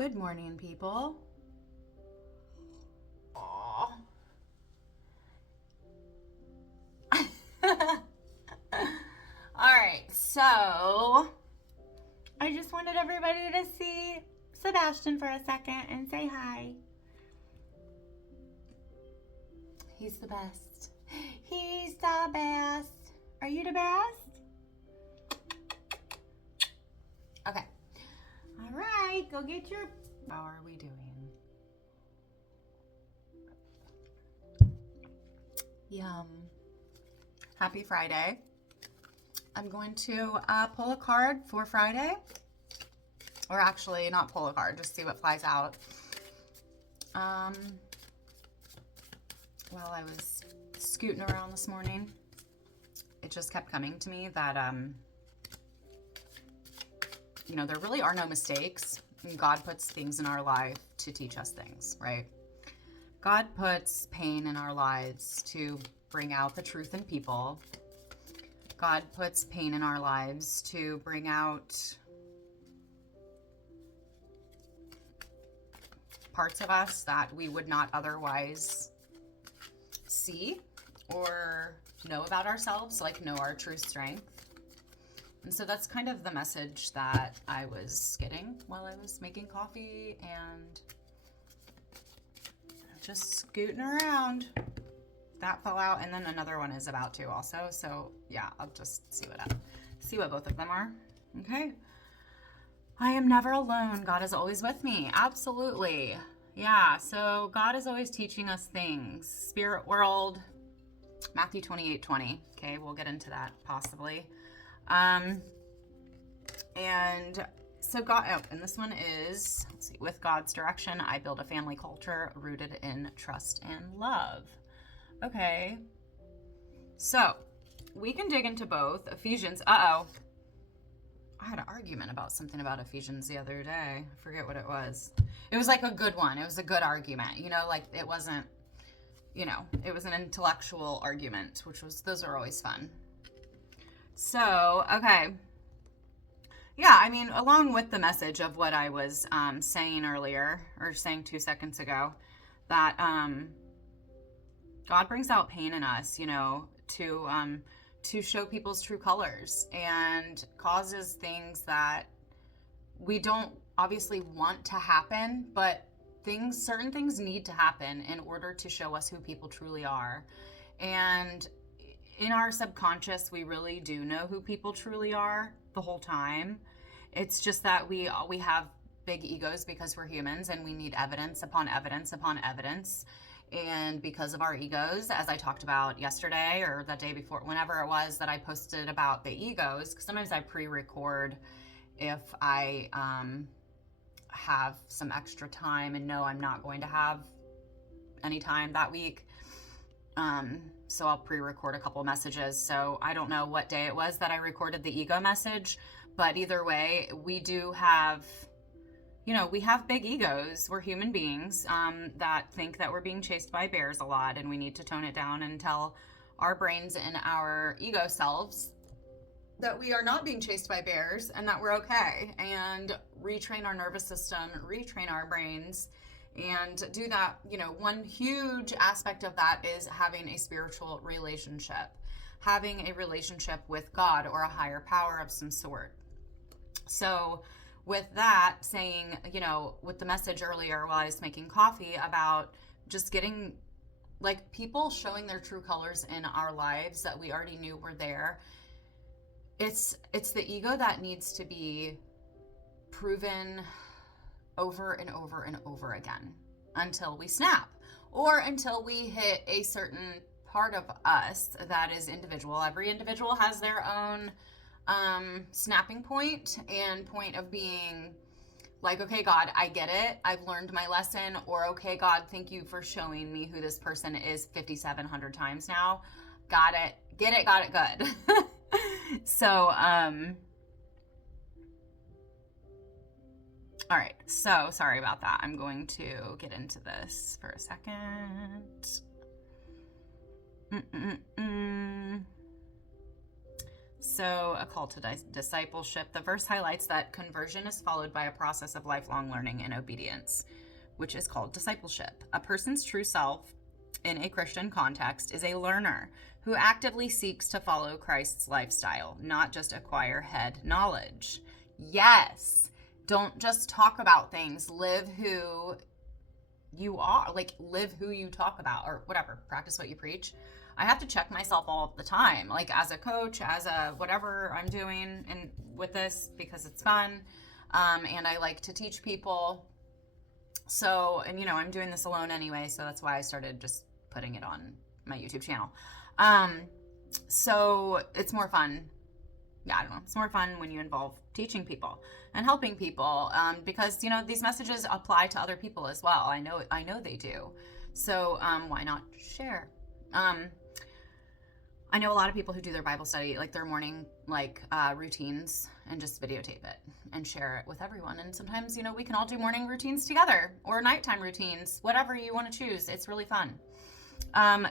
Good morning, people. Aw. All right, so I just wanted everybody to see Sebastian for a second and say hi. He's the best. He's the best. Are you the best? Okay. All right, go get your... How are we doing? Yum. Happy Friday. I'm going to pull a card for Friday. Or actually, not pull a card, just see what flies out. While I was scooting around this morning, it just kept coming to me that, there really are no mistakes. And God puts things in our life to teach us things, right? God puts pain in our lives to bring out the truth in people. God puts pain in our lives to bring out parts of us that we would not otherwise see or know about ourselves, like know our true strength. And so that's kind of the message that I was getting while I was making coffee and just scooting around. That fell out, and then another one is about to also. So yeah, I'll just see what both of them are. Okay. I am never alone. God is always with me. Absolutely. Yeah. So God is always teaching us things. Spirit world, Matthew 28:20. Okay, we'll get into that possibly. And so God, and this one is, let's see, with God's direction, I build a family culture rooted in trust and love. Okay. So we can dig into both. Ephesians. I had an argument about something about Ephesians the other day. I forget what it was. It was like a good one. It was a good argument. Like it wasn't, it was an intellectual argument, those are always fun. So, okay. Yeah, I mean, along with the message of what I was saying earlier, or saying 2 seconds ago, that God brings out pain in us, to show people's true colors, and causes things that we don't obviously want to happen, but certain things need to happen in order to show us who people truly are. And in our subconscious, we really do know who people truly are the whole time. It's just that we have big egos because we're humans, and we need evidence upon evidence upon evidence. And because of our egos, as I talked about yesterday or the day before, whenever it was that I posted about the egos, because sometimes I pre-record if I have some extra time and know I'm not going to have any time that week. So I'll pre-record a couple messages. So I don't know what day it was that I recorded the ego message, but either way, we do have, we have big egos. We're human beings that think that we're being chased by bears a lot, and we need to tone it down and tell our brains and our ego selves that we are not being chased by bears and that we're okay, and retrain our nervous system, retrain our brains, and do that. One huge aspect of that is having a spiritual relationship, having a relationship with God or a higher power of some sort. So with that saying, with the message earlier while I was making coffee about just getting, like, people showing their true colors in our lives that we already knew were there. It's the ego that needs to be proven over and over and over again until we snap, or until we hit a certain part of us that is individual. Every individual has their own snapping point, and point of being like, okay, God, I get it. I've learned my lesson. Or, okay, God, thank you for showing me who this person is 5,700 times now. Got it. Get it. Got it. Good. So, all right. So sorry about that. I'm going to get into this for a second. So, a call to discipleship. The verse highlights that conversion is followed by a process of lifelong learning and obedience, which is called discipleship. A person's true self in a Christian context is a learner who actively seeks to follow Christ's lifestyle, not just acquire head knowledge. Yes, don't just talk about things. Live who you are, like live who you talk about, or whatever. Practice what you preach. I have to check myself all the time, like as a coach, as a whatever I'm doing and with this, because it's fun. And I like to teach people. So, and I'm doing this alone anyway, so that's why I started just putting it on my YouTube channel. So it's more fun. Yeah, I don't know. It's more fun when you involve teaching people and helping people, because these messages apply to other people as well. I know they do. So why not share? I know a lot of people who do their Bible study, like their morning routines, and just videotape it and share it with everyone. And sometimes we can all do morning routines together, or nighttime routines, whatever you want to choose. It's really fun.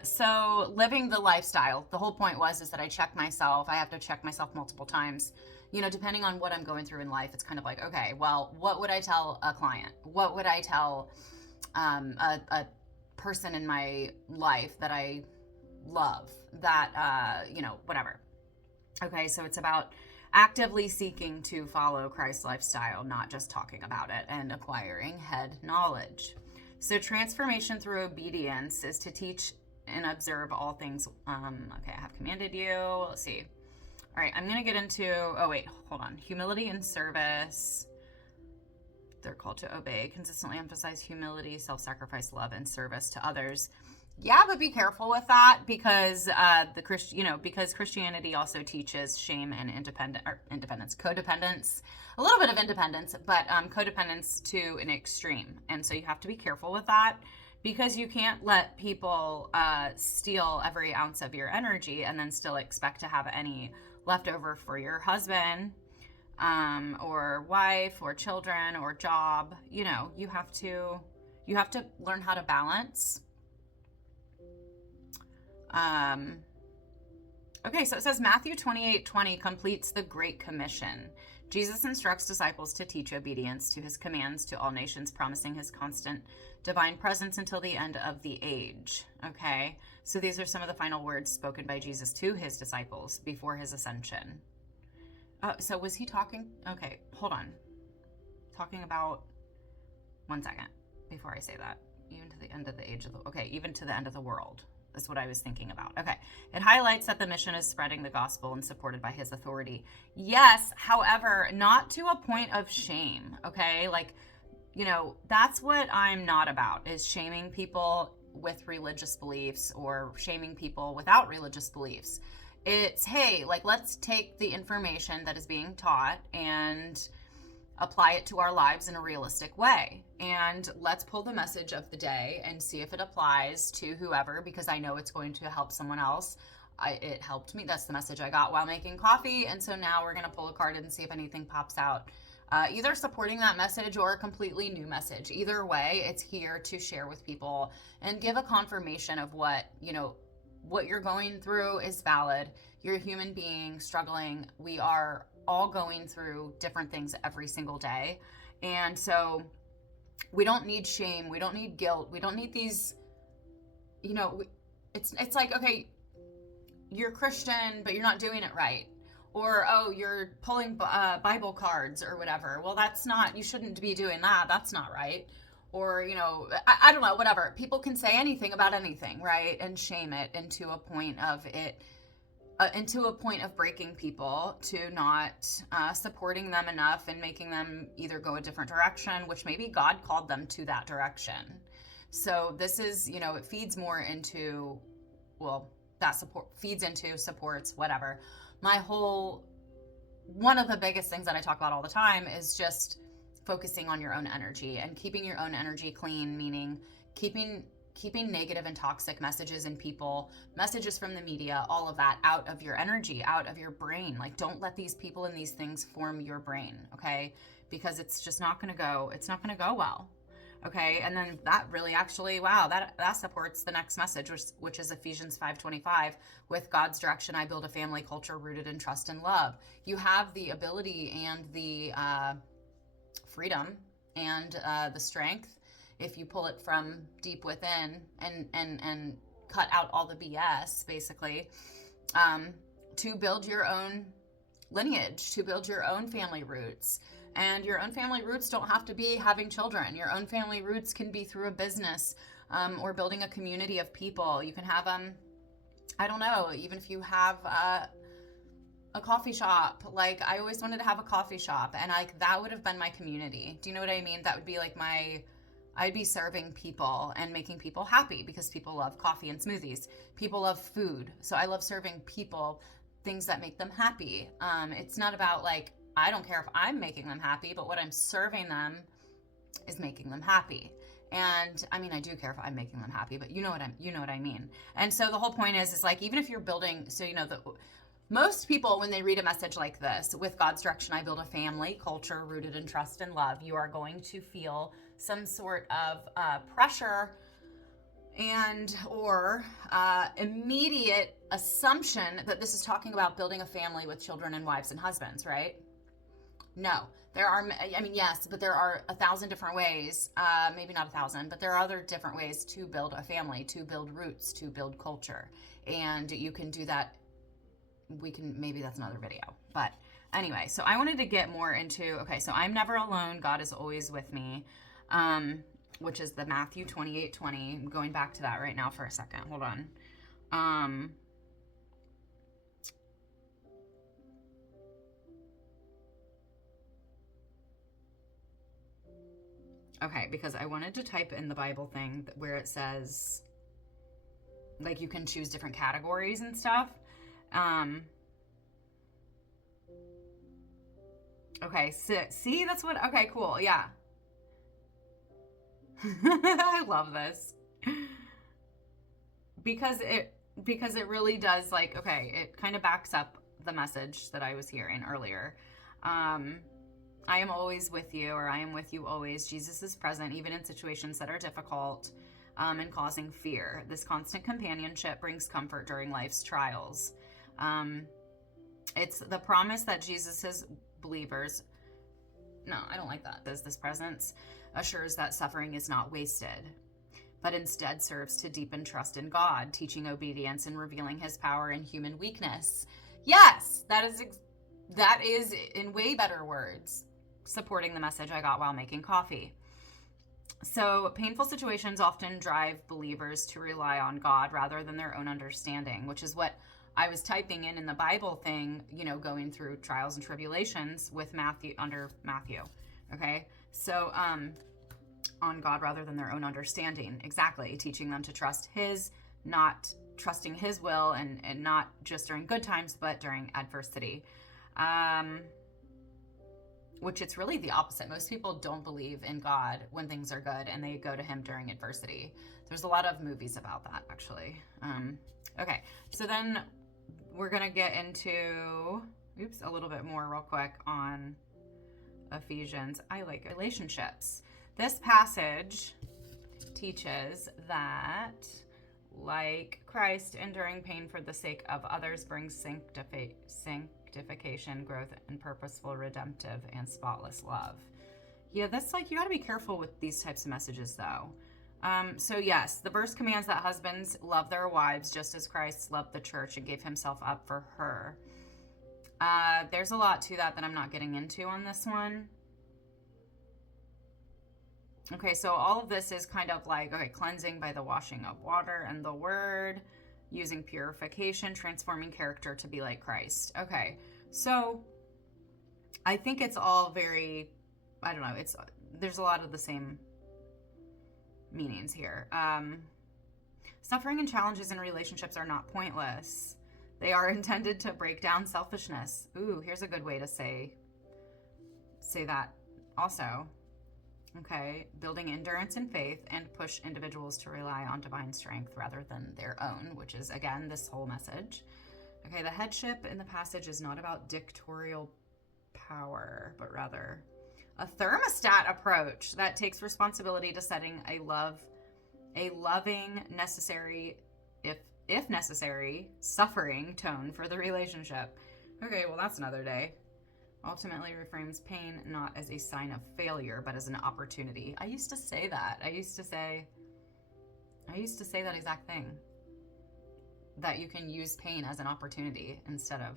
So living the lifestyle, the whole point is that I check myself. I have to check myself multiple times, depending on what I'm going through in life. It's kind of like, okay, well, what would I tell a client? What would I tell a person in my life that I love, that whatever. Okay, so it's about actively seeking to follow Christ's lifestyle, not just talking about it, and acquiring head knowledge. So transformation through obedience is to teach and observe all things. Okay, I have commanded you. Let's see. All right, I'm going to get into, hold on. Humility and service. They're called to obey. Consistently emphasize humility, self-sacrifice, love, and service to others. Yeah, but be careful with that, because because Christianity also teaches shame and codependence, a little bit of independence, but codependence to an extreme. And so you have to be careful with that, because you can't let people steal every ounce of your energy and then still expect to have any left over for your husband, or wife, or children, or job. You have to learn how to balance. Okay, so it says Matthew 28:20 completes the Great Commission. Jesus instructs disciples to teach obedience to his commands to all nations, promising his constant divine presence until the end of the age. Okay, so these are some of the final words spoken by Jesus to his disciples before his ascension. So was he talking? Okay, hold on. Talking about, one second, before I say that. Even to the end of the age of even to the end of the world. That's what I was thinking about. Okay. It highlights that the mission is spreading the gospel and supported by his authority. Yes, however, not to a point of shame. Okay. That's what I'm not about, is shaming people with religious beliefs or shaming people without religious beliefs. It's, hey, let's take the information that is being taught and apply it to our lives in a realistic way. And let's pull the message of the day and see if it applies to whoever, because I know it's going to help someone else. It helped me. That's the message I got while making coffee. And so now we're going to pull a card and see if anything pops out, either supporting that message or a completely new message. Either way, it's here to share with people and give a confirmation of what you're going through is valid. You're a human being struggling. We are all going through different things every single day. And so we don't need shame. We don't need guilt. We don't need these, it's like, okay, you're Christian, but you're not doing it right. Or, oh, you're pulling Bible cards or whatever. Well, you shouldn't be doing that. That's not right. Or, I don't know, whatever. People can say anything about anything, right? And shame it into a point of breaking people, to not supporting them enough and making them either go a different direction, which maybe God called them to that direction. So this is, it feeds more into, supports, whatever. One of the biggest things that I talk about all the time is just focusing on your own energy and keeping your own energy clean, meaning keeping negative and toxic messages and messages from the media, all of that out of your energy, out of your brain. Don't let these people and these things form your brain, okay? Because it's just not going to go well. Okay, and then that really actually, wow, that supports the next message, which is Ephesians 5:25. With God's direction, I build a family culture rooted in trust and love. You have the ability and the freedom and the strength, if you pull it from deep within and cut out all the BS, basically, to build your own lineage, to build your own family roots. And your own family roots don't have to be having children. Your own family roots can be through a business, or building a community of people. You can have, I don't know, even if you have a coffee shop. Like, I always wanted to have a coffee shop, and that would have been my community. Do you know what I mean? That would be like I'd be serving people and making people happy, because people love coffee and smoothies. People love food. So I love serving people things that make them happy. It's not about like, I don't care if I'm making them happy, but what I'm serving them is making them happy. And I mean, I do care if I'm making them happy, but you know what I mean. And so the whole point is like, even if you're building, so most people, when they read a message like this, with God's direction, I build a family culture rooted in trust and love, you are going to feel some sort of pressure and or immediate assumption that this is talking about building a family with children and wives and husbands, right? No, there are, I mean, yes, but there are 1,000 different ways, maybe not 1,000, but there are other different ways to build a family, to build roots, to build culture. And you can do that. Maybe that's another video. But anyway, so I wanted to get more into, okay, so I'm never alone. God is always with me, which is the Matthew 28:20. I'm going back to that right now for a second. Hold on. Okay, because I wanted to type in the Bible thing where it says, like, you can choose different categories and stuff. Okay, see, that's what, okay, cool, yeah. I love this. Because it really does, like, okay, it kind of backs up the message that I was hearing earlier. I am always with you, or I am with you always. Jesus is present even in situations that are difficult and causing fear. This constant companionship brings comfort during life's trials. It's the promise that Jesus' believers, no, I don't like that. This presence assures that suffering is not wasted, but instead serves to deepen trust in God, teaching obedience and revealing his power in human weakness. Yes, that is in way better words, supporting the message I got while making coffee. So painful situations often drive believers to rely on God rather than their own understanding, which is what I was typing in the Bible thing, going through trials and tribulations with Matthew, under Matthew. Okay. So, on God rather than their own understanding. Exactly. Teaching them to trust his, not trusting his will, and not just during good times, but during adversity. Which it's really the opposite. Most people don't believe in God when things are good, and they go to him during adversity. There's a lot of movies about that, actually. Okay, so then we're going to get into, a little bit more real quick on Ephesians. I like relationships. This passage teaches that, like Christ, enduring pain for the sake of others brings sanctification, growth, and purposeful, redemptive, and spotless love. Yeah, that's like, you got to be careful with these types of messages, though. So yes, the verse commands that husbands love their wives just as Christ loved the church and gave himself up for her. There's a lot to that I'm not getting into on this one. Okay, so all of this is kind of like, okay, cleansing by the washing of water and the word, using purification, transforming character to be like Christ. Okay, so I think it's all very, I don't know, there's a lot of the same meanings here. Suffering and challenges in relationships are not pointless. They are intended to break down selfishness. Ooh, here's a good way to say that also. Okay, building endurance and faith, and push individuals to rely on divine strength rather than their own, which is, again, this whole message. Okay, the headship in the passage is not about dictatorial power, but rather a thermostat approach that takes responsibility to setting a loving, necessary, if necessary, suffering tone for the relationship. Okay, well, that's another day. Ultimately reframes pain not as a sign of failure, but as an opportunity. I used to say that. I used to say that exact thing. That you can use pain as an opportunity instead of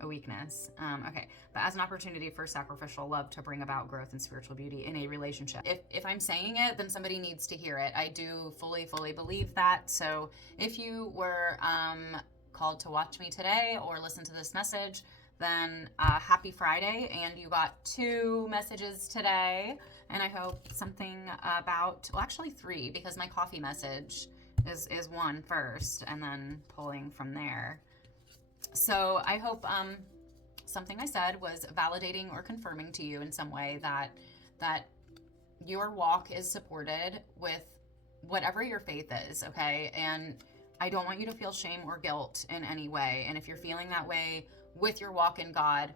a weakness. Okay, but as an opportunity for sacrificial love to bring about growth and spiritual beauty in a relationship. If I'm saying it, then somebody needs to hear it. I do fully believe that. So if you were called to watch me today or listen to this message, then happy Friday, and you got 2 messages today, and I hope something about, well, actually 3, because my coffee message is 1 first, and then pulling from there. So I hope something I said was validating or confirming to you in some way that your walk is supported with whatever your faith is, okay? And I don't want you to feel shame or guilt in any way. And if you're feeling that way with your walk in God,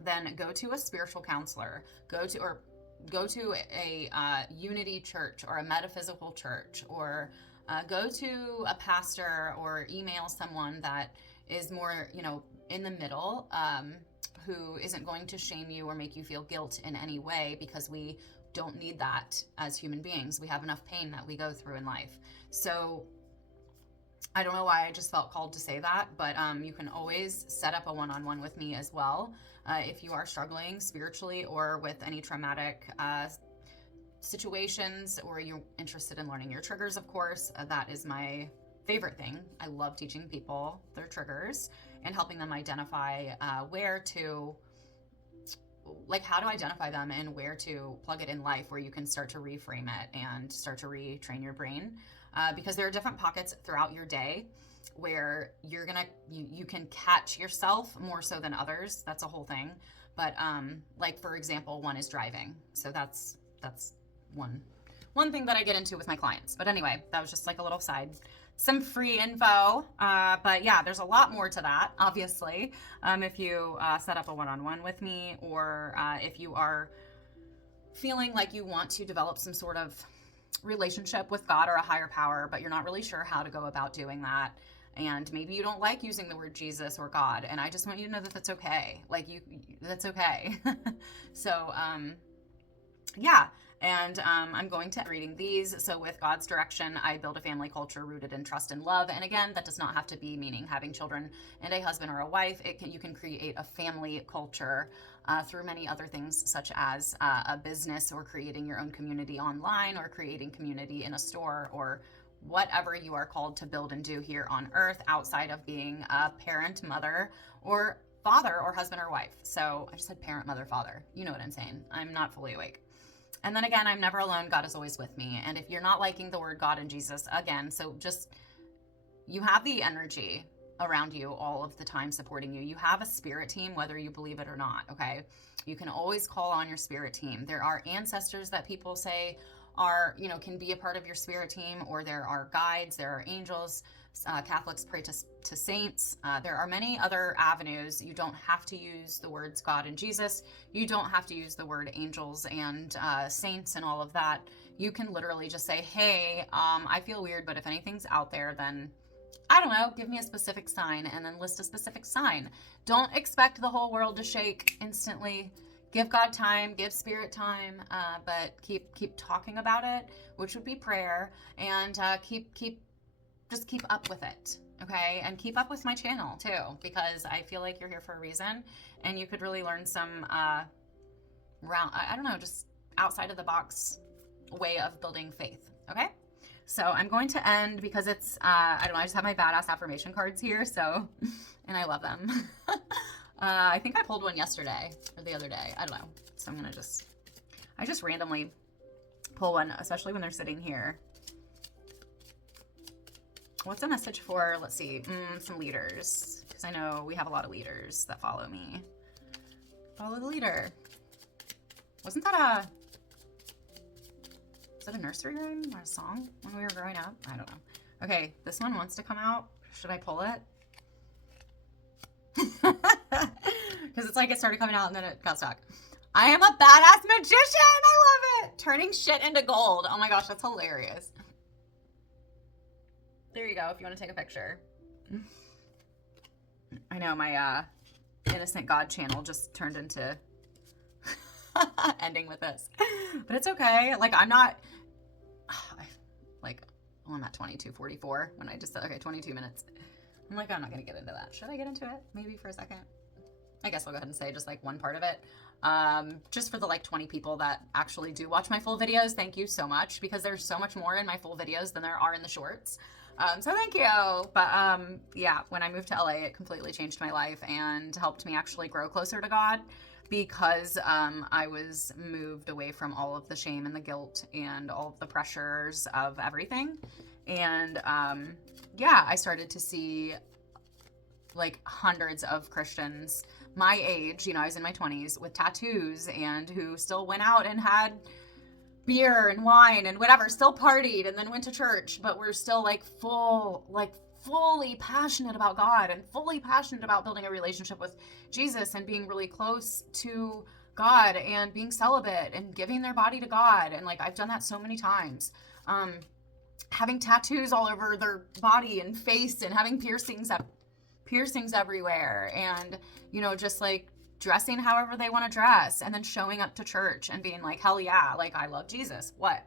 then go to a spiritual counselor, go to a unity church or a metaphysical church, or go to a pastor, or email someone that is more, in the middle, who isn't going to shame you or make you feel guilt in any way, because we don't need that as human beings. We have enough pain that we go through in life. So I don't know why I just felt called to say that, but you can always set up a one-on-one with me as well. If you are struggling spiritually or with any traumatic situations, or you're interested in learning your triggers, of course, that is my favorite thing. I love teaching people their triggers and helping them identify how to identify them and where to plug it in life, where you can start to reframe it and start to retrain your brain. Because there are different pockets throughout your day where you can catch yourself more so than others. That's a whole thing. But like, for example, one is driving. So that's one thing that I get into with my clients. But anyway, that was just like a little side, some free info. But yeah, there's a lot more to that, obviously. If you set up a one-on-one with me, or if you are feeling like you want to develop some sort of relationship with God or a higher power, but you're not really sure how to go about doing that. And maybe you don't like using the word Jesus or God. And I just want you to know that that's okay. That's okay. So, yeah. And I'm going to reading these. So with God's direction, I build a family culture rooted in trust and love. And again, that does not have to be meaning having children and a husband or a wife. You can create a family culture through many other things, such as a business, or creating your own community online, or creating community in a store, or whatever you are called to build and do here on earth, outside of being a parent, mother, or father, or husband or wife. So I just said parent, mother, father. You know what I'm saying. I'm not fully awake. And then again, I'm never alone. God is always with me. And if you're not liking the word God and Jesus, again, so just, you have the energy around you all of the time supporting you. You have a spirit team, whether you believe it or not, okay? You can always call on your spirit team. There are ancestors that people say are, can be a part of your spirit team, or there are guides, there are angels. Catholics pray to saints. There are many other avenues. You don't have to use the words God and Jesus. You don't have to use the word angels and saints and all of that. You can literally just say, hey, I feel weird, but if anything's out there, then I don't know, give me a specific sign, and then list a specific sign. Don't expect the whole world to shake instantly. Give God time, give spirit time, but keep talking about it, which would be prayer, and just keep up with it, okay? And keep up with my channel too, because I feel like you're here for a reason, and you could really learn some just outside of the box way of building faith, okay? So I'm going to end, because it's, I just have my badass affirmation cards here, so, and I love them. I think I pulled one yesterday or the other day. I don't know. So I'm going to I just randomly pull one, especially when they're sitting here. What's a message for, let's see, some leaders, because I know we have a lot of leaders that follow me. Follow the leader. Wasn't that is that a nursery rhyme or a song when we were growing up? I don't know. Okay, this one wants to come out. Should I pull it? Because it's like it started coming out and then it got stuck. I am a badass magician. I love it. Turning shit into gold. Oh my gosh, that's hilarious. There you go if you want to take a picture. I know my Innocent God channel just turned into ending with this. But it's okay. Like, I'm not, like, oh, I'm at 22:44 when I just said, okay, 22 minutes. I'm like, I'm not going to get into that. Should I get into it? Maybe for a second? I guess I'll go ahead and say just like one part of it. Just for the like 20 people that actually do watch my full videos, thank you so much, because there's so much more in my full videos than there are in the shorts. So thank you. But yeah, when I moved to LA, it completely changed my life and helped me actually grow closer to God, because I was moved away from all of the shame and the guilt and all of the pressures of everything. And yeah, I started to see like hundreds of Christians my age, you know, I was in my 20s, with tattoos and who still went out and had beer and wine and whatever, still partied and then went to church, but we're still like fully passionate about God and fully passionate about building a relationship with Jesus and being really close to God and being celibate and giving their body to God. And like, I've done that so many times. Having tattoos all over their body and face and having piercings everywhere, and, you know, just like dressing however they want to dress, and then showing up to church and being like, hell yeah, like, I love Jesus. What?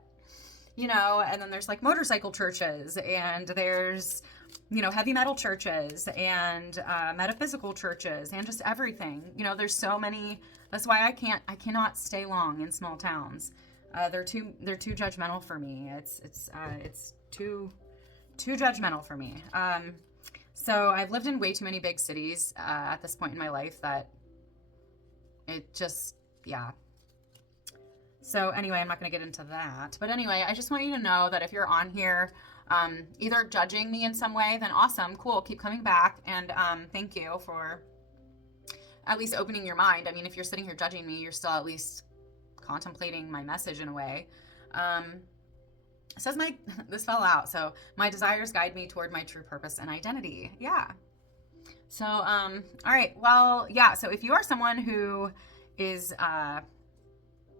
You know, and then there's like motorcycle churches, and there's, you know, heavy metal churches and metaphysical churches and just everything. You know, there's so many. That's why I cannot stay long in small towns. They're too judgmental for me. It's too judgmental for me. So I've lived in way too many big cities at this point in my life that it just, yeah. So anyway, I'm not going to get into that. But anyway, I just want you to know that if you're on here either judging me in some way, then awesome, cool, keep coming back. And thank you for at least opening your mind. I mean, if you're sitting here judging me, you're still at least contemplating my message in a way. It says this fell out. So my desires guide me toward my true purpose and identity. Yeah. So, all right. Well, yeah. So if you are someone who is, I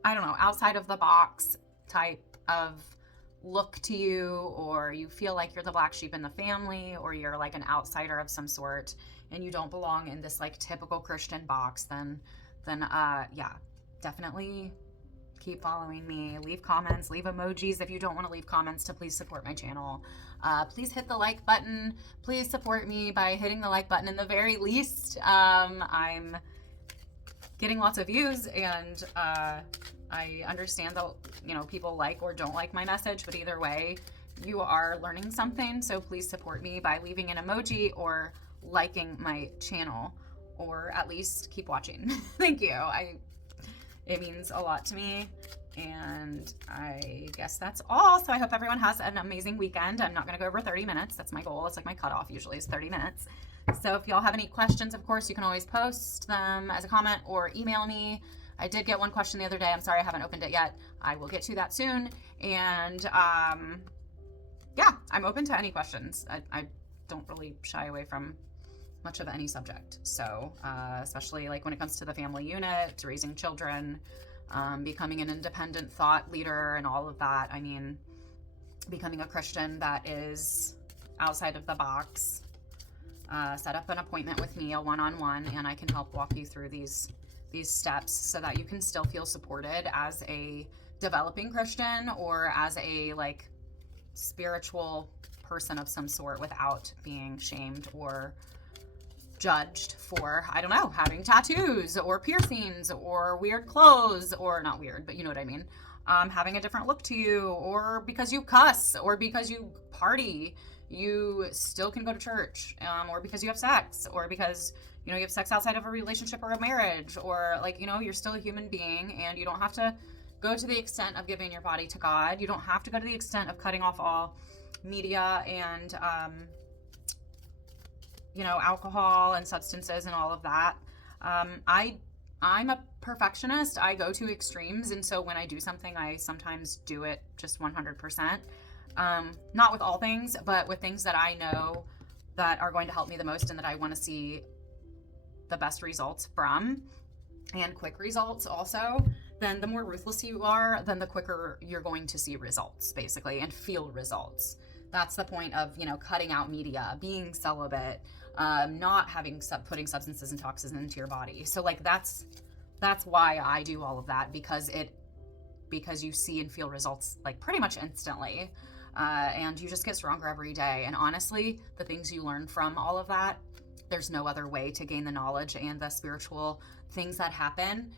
don't know, outside of the box type of look to you, or you feel like you're the black sheep in the family, or you're like an outsider of some sort and you don't belong in this like typical Christian box, then yeah, definitely keep following me. Leave comments, leave emojis if you don't want to leave comments, to please support my channel. Please hit the like button. Please support me by hitting the like button in the very least. I'm getting lots of views, and I understand that, you know, people like or don't like my message, but either way, you are learning something. So please support me by leaving an emoji or liking my channel, or at least keep watching. Thank you. It means a lot to me, and I guess that's all. So I hope everyone has an amazing weekend. I'm not going to go over 30 minutes. That's my goal. It's like my cutoff usually is 30 minutes. So if y'all have any questions, of course, you can always post them as a comment or email me. I did get one question the other day. I'm sorry I haven't opened it yet. I will get to that soon. And yeah, I'm open to any questions. I don't really shy away from much of any subject. So especially like when it comes to the family unit, to raising children, becoming an independent thought leader and all of that. I mean, becoming a Christian that is outside of the box. Set up an appointment with me, a one-on-one, and I can help walk you through these steps so that you can still feel supported as a developing Christian or as a like spiritual person of some sort, without being shamed or judged for, I don't know, having tattoos or piercings or weird clothes, or not weird, but you know what I mean. Having a different look to you, or because you cuss, or because you party, you still can go to church, or because you have sex, or because, you know, you have sex outside of a relationship or a marriage, or like, you know, you're still a human being, and you don't have to go to the extent of giving your body to God. You don't have to go to the extent of cutting off all media and, you know, alcohol and substances and all of that. I'm a perfectionist. I go to extremes. And so when I do something, I sometimes do it just 100%. Not with all things, but with things that I know that are going to help me the most and that I want to see the best results from. and quick results also, then the more ruthless you are, then the quicker you're going to see results, basically, and feel results. That's the point of, cutting out media, being celibate, not putting substances and toxins into your body. So like that's why I do all of that, because you see and feel results like pretty much instantly, and you just get stronger every day. And honestly, the things you learn from all of that, there's no other way to gain the knowledge and the spiritual things that happen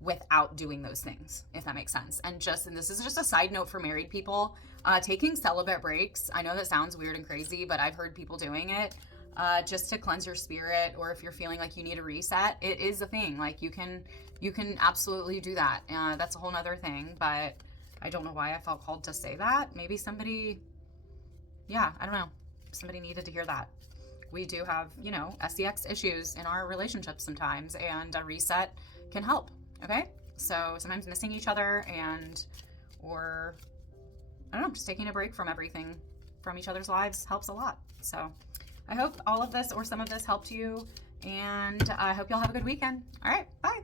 without doing those things, if that makes sense. And this is just a side note for married people, taking celibate breaks. I know that sounds weird and crazy, but I've heard people doing it just to cleanse your spirit, or if you're feeling like you need a reset. It is a thing. Like you can absolutely do that. That's a whole nother thing, but I don't know why I felt called to say that. Maybe somebody, I don't know, somebody needed to hear that. We do have, SEX issues in our relationships sometimes, and a reset can help. Okay? So sometimes missing each other or I don't know, just taking a break from everything, from each other's lives, helps a lot. So I hope all of this or some of this helped you, and I hope y'all have a good weekend. All right, bye.